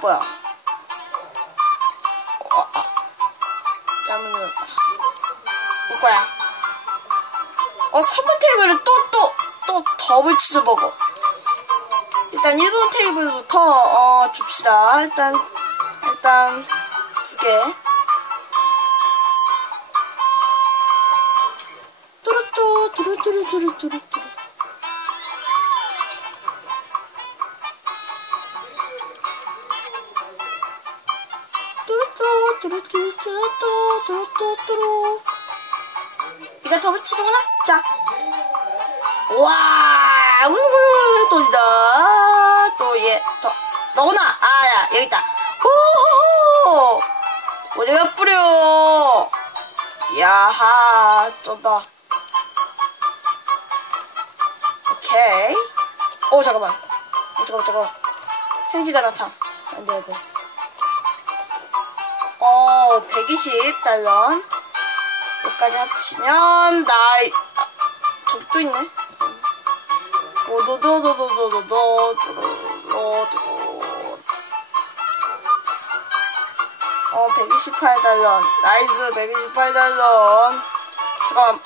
뭐야? 어, 아. 잘못 눌렀다. 이거야. 어, 3번 테이블을 또, 또, 또 더블 치즈버거. 일단 1번 테이블부터, 어, 줍시다. 일단, 일단, 두 개. 뚜루뚜, 뚜루뚜루뚜루뚜루. 뚜루뚜, 뚜루뚜루뚜루, 뚜루뚜루뚜루. 이거 더블 치즈구나? 자. 와, 우르르, 돈이다. 또 얘, 더, 너구나. 아, 야, 여기 있다. 호호호! 어디가 뿌려? 야하, 쩐다. 오케이. 오, 잠깐만. 오, 잠깐만, 잠깐만. 생지가 나타. 안 돼, 안 돼. 어, 120달러. 여기까지 합치면, 나이, 아, 저기 또 있네. 오도도도도도도도도도도도. 어, 128달러. 나이스, 128달러. 잠깐만.